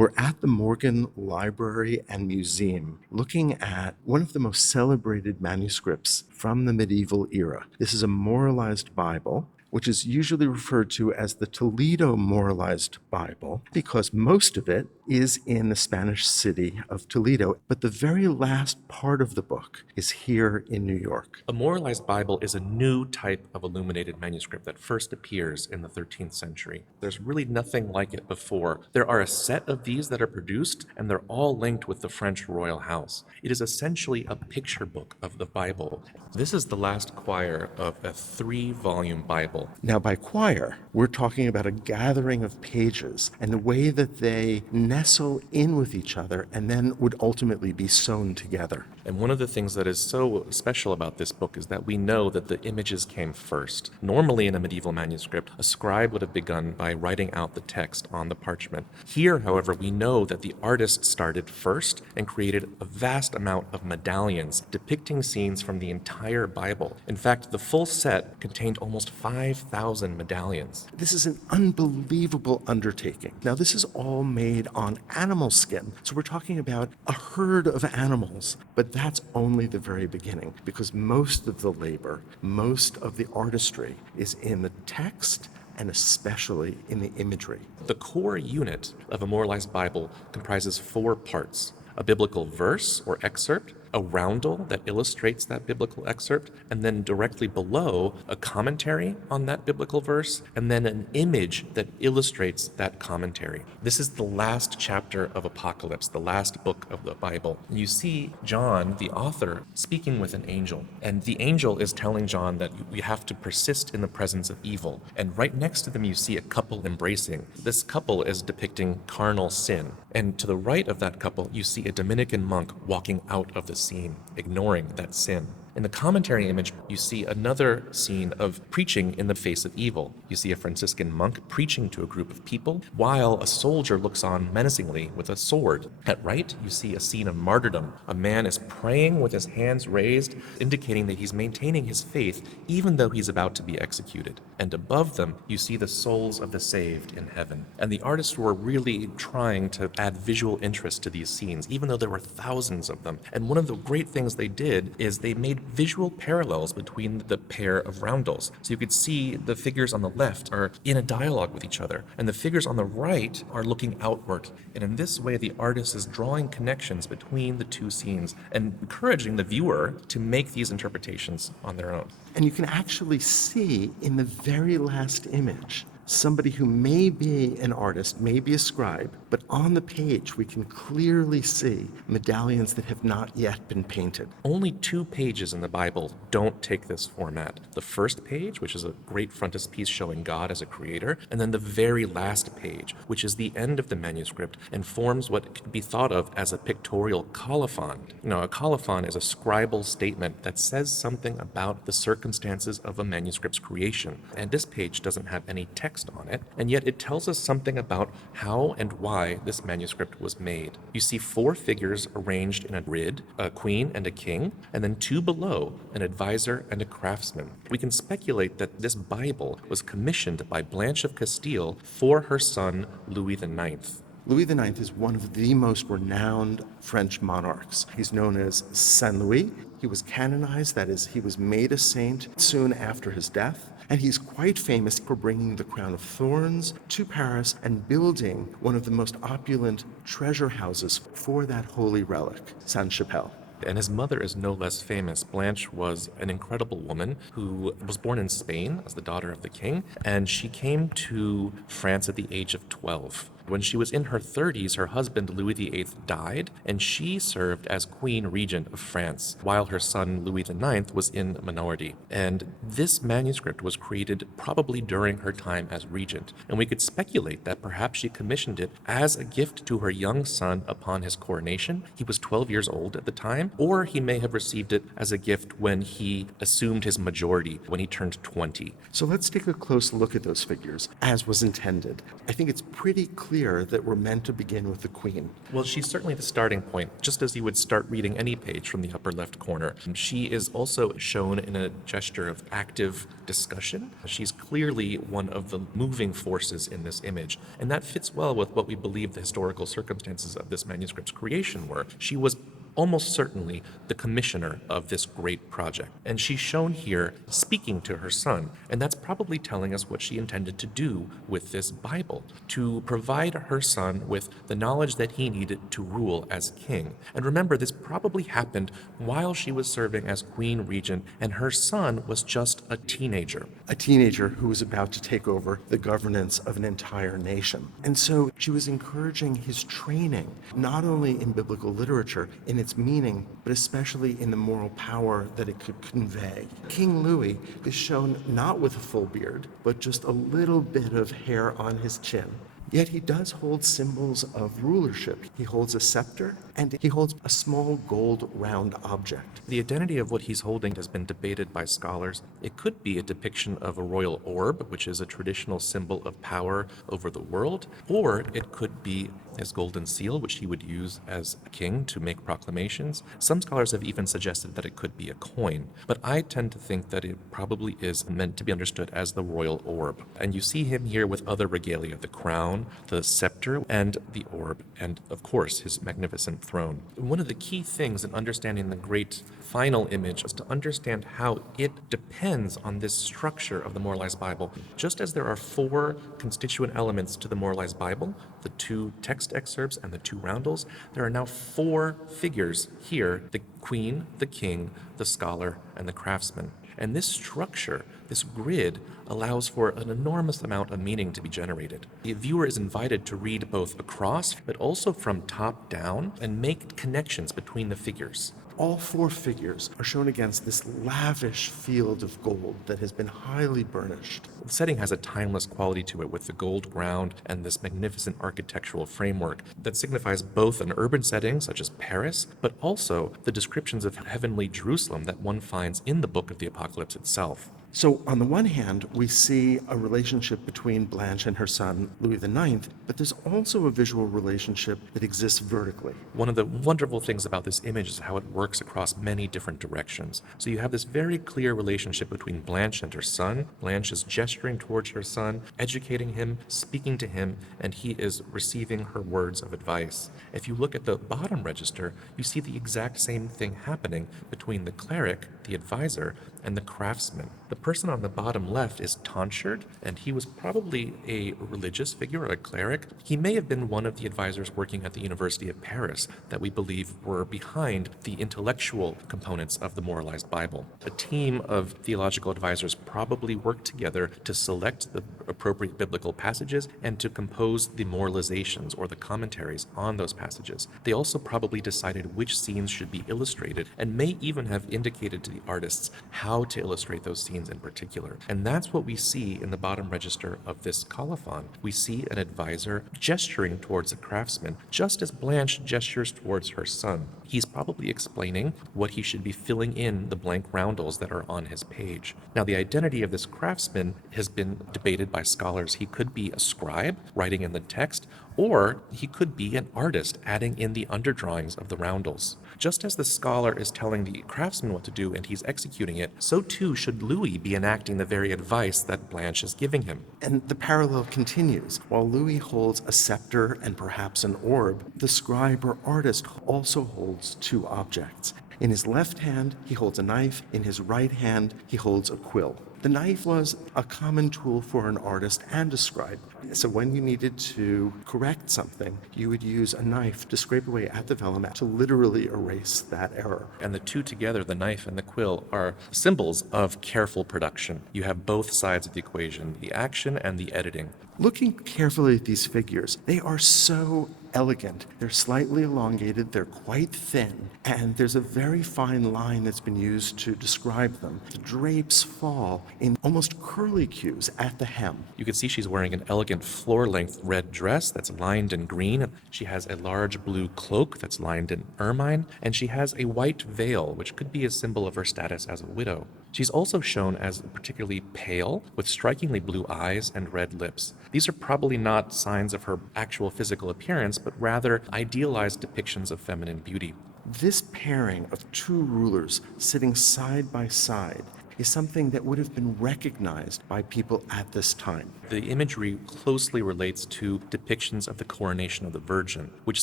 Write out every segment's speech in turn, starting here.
We're at the Morgan Library and Museum looking at one of the most celebrated manuscripts from the medieval era. This is a Moralized Bible, which is usually referred to as the Toledo Moralized Bible because most of it is in the Spanish city of Toledo, but the very last part of the book is here in New York. A Moralized Bible is a new type of illuminated manuscript that first appears in the 13th century. There's really nothing like it before. There are a set of these that are produced, and they're all linked with the French royal house. It is essentially a picture book of the Bible. This is the last quire of a 3-volume Bible. Now, by quire, we're talking about a gathering of pages and the way that they nestle in with each other and then would ultimately be sewn together. And one of the things that is so special about this book is that we know that the images came first. Normally in a medieval manuscript, a scribe would have begun by writing out the text on the parchment. Here, however, we know that the artist started first and created a vast amount of medallions depicting scenes from the entire Bible. In fact, the full set contained almost 5,000 medallions. This is an unbelievable undertaking. Now, this is all made on animal skin. So we're talking about a herd of animals, but that's only the very beginning because most of the labor, most of the artistry is in the text and especially in the imagery. The core unit of a Moralized Bible comprises 4 parts: a biblical verse or excerpt, a roundel that illustrates that biblical excerpt, and then directly below a commentary on that biblical verse, and then an image that illustrates that commentary. This is the last chapter of Apocalypse, the last book of the Bible. You see John, the author, speaking with an angel, and the angel is telling John that you have to persist in the presence of evil. And right next to them you see a couple embracing. This couple is depicting carnal sin. And to the right of that couple you see a Dominican monk walking out of the scene, ignoring that sin. In the commentary image, you see another scene of preaching in the face of evil. You see a Franciscan monk preaching to a group of people, while a soldier looks on menacingly with a sword. At right, you see a scene of martyrdom. A man is praying with his hands raised, indicating that he's maintaining his faith, even though he's about to be executed. And above them, you see the souls of the saved in heaven. And the artists were really trying to add visual interest to these scenes, even though there were thousands of them. And one of the great things they did is they made visual parallels between the pair of roundels. So you could see the figures on the left are in a dialogue with each other, and the figures on the right are looking outward. And in this way, the artist is drawing connections between the two scenes and encouraging the viewer to make these interpretations on their own. And you can actually see in the very last image somebody who may be an artist, may be a scribe, but on the page we can clearly see medallions that have not yet been painted. Only 2 pages in the Bible don't take this format. The first page, which is a great frontispiece showing God as a creator, and then the very last page, which is the end of the manuscript and forms what could be thought of as a pictorial colophon. A colophon is a scribal statement that says something about the circumstances of a manuscript's creation. And this page doesn't have any text on it, and yet it tells us something about how and why this manuscript was made. You see 4 figures arranged in a grid, a queen and a king, and then 2 below, an advisor and a craftsman. We can speculate that this Bible was commissioned by Blanche of Castile for her son Louis IX. Louis IX is one of the most renowned French monarchs. He's known as Saint Louis. He was canonized, that is, he was made a saint soon after his death. And he's quite famous for bringing the crown of thorns to Paris and building one of the most opulent treasure houses for that holy relic, Sainte-Chapelle. And his mother is no less famous. Blanche was an incredible woman who was born in Spain as the daughter of the king, and she came to France at the age of 12. When she was in her 30s, her husband Louis VIII died, and she served as Queen Regent of France, while her son Louis IX was in minority. And this manuscript was created probably during her time as regent, and we could speculate that perhaps she commissioned it as a gift to her young son upon his coronation. He was 12 years old at the time, or he may have received it as a gift when he assumed his majority, when he turned 20. So let's take a close look at those figures, as was intended. I think it's pretty clear clear that we're meant to begin with the queen. Well, she's certainly the starting point, just as you would start reading any page from the upper left corner. She is also shown in a gesture of active discussion. She's clearly one of the moving forces in this image, and that fits well with what we believe the historical circumstances of this manuscript's creation were. She was almost certainly the commissioner of this great project. And she's shown here speaking to her son, and that's probably telling us what she intended to do with this Bible, to provide her son with the knowledge that he needed to rule as king. And remember, this probably happened while she was serving as queen regent, and her son was just a teenager. A teenager who was about to take over the governance of an entire nation. And so she was encouraging his training, not only in biblical literature, in its meaning, but especially in the moral power that it could convey. King Louis is shown not with a full beard, but just a little bit of hair on his chin. Yet he does hold symbols of rulership. He holds a scepter, and he holds a small gold round object. The identity of what he's holding has been debated by scholars. It could be a depiction of a royal orb, which is a traditional symbol of power over the world, or it could be his golden seal, which he would use as a king to make proclamations. Some scholars have even suggested that it could be a coin, but I tend to think that it probably is meant to be understood as the royal orb. And you see him here with other regalia, the crown, the scepter, and the orb, and of course his magnificent throne. One of the key things in understanding the great final image is to understand how it depends on this structure of the Moralized Bible. Just as there are 4 constituent elements to the Moralized Bible, the 2 text excerpts and the 2 roundels, there are now 4 figures here: the queen, the king, the scholar, and the craftsman. And this structure, this grid, allows for an enormous amount of meaning to be generated. The viewer is invited to read both across, but also from top down, and make connections between the figures. All 4 figures are shown against this lavish field of gold that has been highly burnished. The setting has a timeless quality to it with the gold ground and this magnificent architectural framework that signifies both an urban setting such as Paris, but also the descriptions of heavenly Jerusalem that one finds in the book of the Apocalypse itself. So on the one hand, we see a relationship between Blanche and her son, Louis IX, but there's also a visual relationship that exists vertically. One of the wonderful things about this image is how it works across many different directions. So you have this very clear relationship between Blanche and her son. Blanche is gesturing towards her son, educating him, speaking to him, and he is receiving her words of advice. If you look at the bottom register, you see the exact same thing happening between the cleric, the advisor, and the craftsman. The person on the bottom left is tonsured, and he was probably a religious figure or a cleric. He may have been one of the advisors working at the University of Paris that we believe were behind the intellectual components of the Moralized Bible. A team of theological advisors probably worked together to select the appropriate biblical passages and to compose the moralizations or the commentaries on those passages. They also probably decided which scenes should be illustrated and may even have indicated to the artists how to illustrate those scenes in particular. And that's what we see in the bottom register of this colophon. We see an advisor gesturing towards a craftsman, just as Blanche gestures towards her son. He's probably explaining what he should be filling in the blank roundels that are on his page. Now, the identity of this craftsman has been debated by scholars. He could be a scribe writing in the text, or he could be an artist adding in the underdrawings of the roundels. Just as the scholar is telling the craftsman what to do and he's executing it, so too should Louis be enacting the very advice that Blanche is giving him. And the parallel continues. While Louis holds a scepter and perhaps an orb, the scribe or artist also holds 2 objects. In his left hand, he holds a knife. In his right hand, he holds a quill. The knife was a common tool for an artist and a scribe. So when you needed to correct something, you would use a knife to scrape away at the vellum to literally erase that error. And the 2 together, the knife and the quill, are symbols of careful production. You have both sides of the equation, the action and the editing. Looking carefully at these figures, they are so elegant. They're slightly elongated, they're quite thin, and there's a very fine line that's been used to describe them. The drapes fall in almost curlicues at the hem. You can see she's wearing an elegant floor-length red dress that's lined in green. She has a large blue cloak that's lined in ermine, and she has a white veil, which could be a symbol of her status as a widow. She's also shown as particularly pale, with strikingly blue eyes and red lips. These are probably not signs of her actual physical appearance, but rather idealized depictions of feminine beauty. This pairing of two rulers sitting side by side is something that would have been recognized by people at this time. The imagery closely relates to depictions of the coronation of the Virgin, which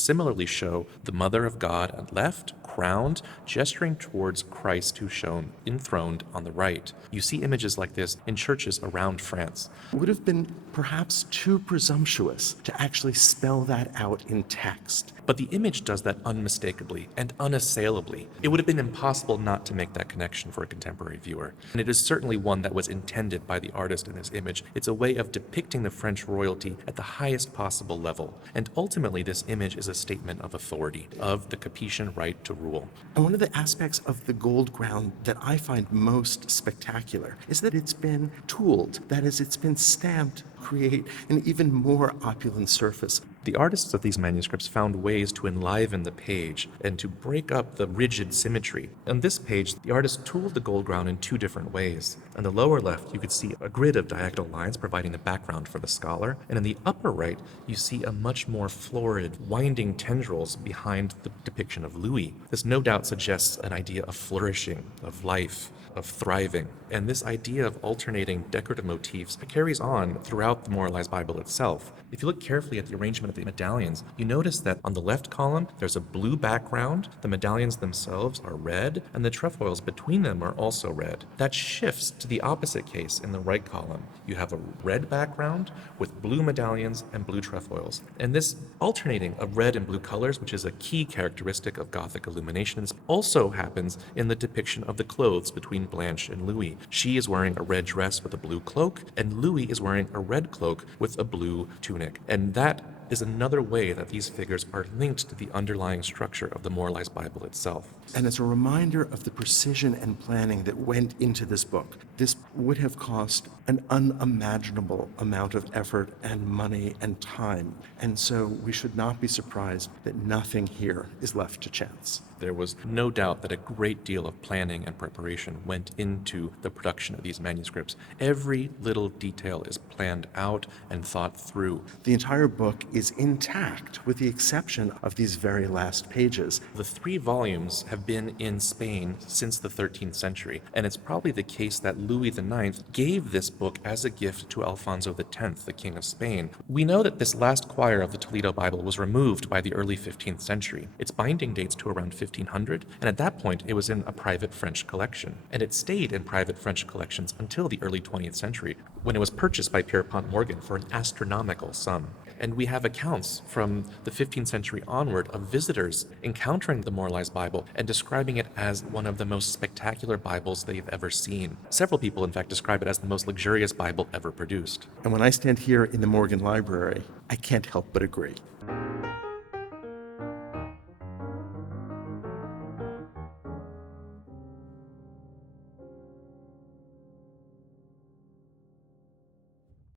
similarly show the Mother of God at left, crowned, gesturing towards Christ who's shown enthroned on the right. You see images like this in churches around France. It would have been perhaps too presumptuous to actually spell that out in text. But the image does that unmistakably and unassailably. It would have been impossible not to make that connection for a contemporary viewer. And it is certainly one that was intended by the artist in this image. It's a way of depicting the French royalty at the highest possible level. And ultimately, this image is a statement of authority, of the Capetian right to rule. And one of the aspects of the gold ground that I find most spectacular is that it's been tooled. That is, it's been stamped to create an even more opulent surface. The artists of these manuscripts found ways to enliven the page and to break up the rigid symmetry. On this page, the artist tooled the gold ground in two different ways. On the lower left, you could see a grid of diagonal lines providing the background for the scholar, and in the upper right, you see a much more florid, winding tendrils behind the depiction of Louis. This no doubt suggests an idea of flourishing, of life, of thriving. And this idea of alternating decorative motifs carries on throughout the Moralized Bible itself. If you look carefully at the arrangement of the medallions, you notice that on the left column, there's a blue background, the medallions themselves are red, and the trefoils between them are also red. That shifts to the opposite case in the right column. You have a red background with blue medallions and blue trefoils. And this alternating of red and blue colors, which is a key characteristic of Gothic illuminations, also happens in the depiction of the clothes between Blanche and Louis. She is wearing a red dress with a blue cloak, and Louis is wearing a red cloak with a blue tunic. And that is another way that these figures are linked to the underlying structure of the Moralized Bible itself. And it's a reminder of the precision and planning that went into this book. This would have cost an unimaginable amount of effort and money and time. And so we should not be surprised that nothing here is left to chance. There was no doubt that a great deal of planning and preparation went into the production of these manuscripts. Every little detail is planned out and thought through. The entire book is intact, with the exception of these very last pages. The 3 volumes have been in Spain since the 13th century, and it's probably the case that Louis IX gave this book as a gift to Alfonso X, the King of Spain. We know that this last quire of the Toledo Bible was removed by the early 15th century. Its binding dates to around 1500, and at that point it was in a private French collection. And it stayed in private French collections until the early 20th century, when it was purchased by Pierpont Morgan for an astronomical sum. And we have accounts from the 15th century onward of visitors encountering the Moralized Bible and describing it as one of the most spectacular Bibles they've ever seen. Several people, in fact, describe it as the most luxurious Bible ever produced. And when I stand here in the Morgan Library, I can't help but agree.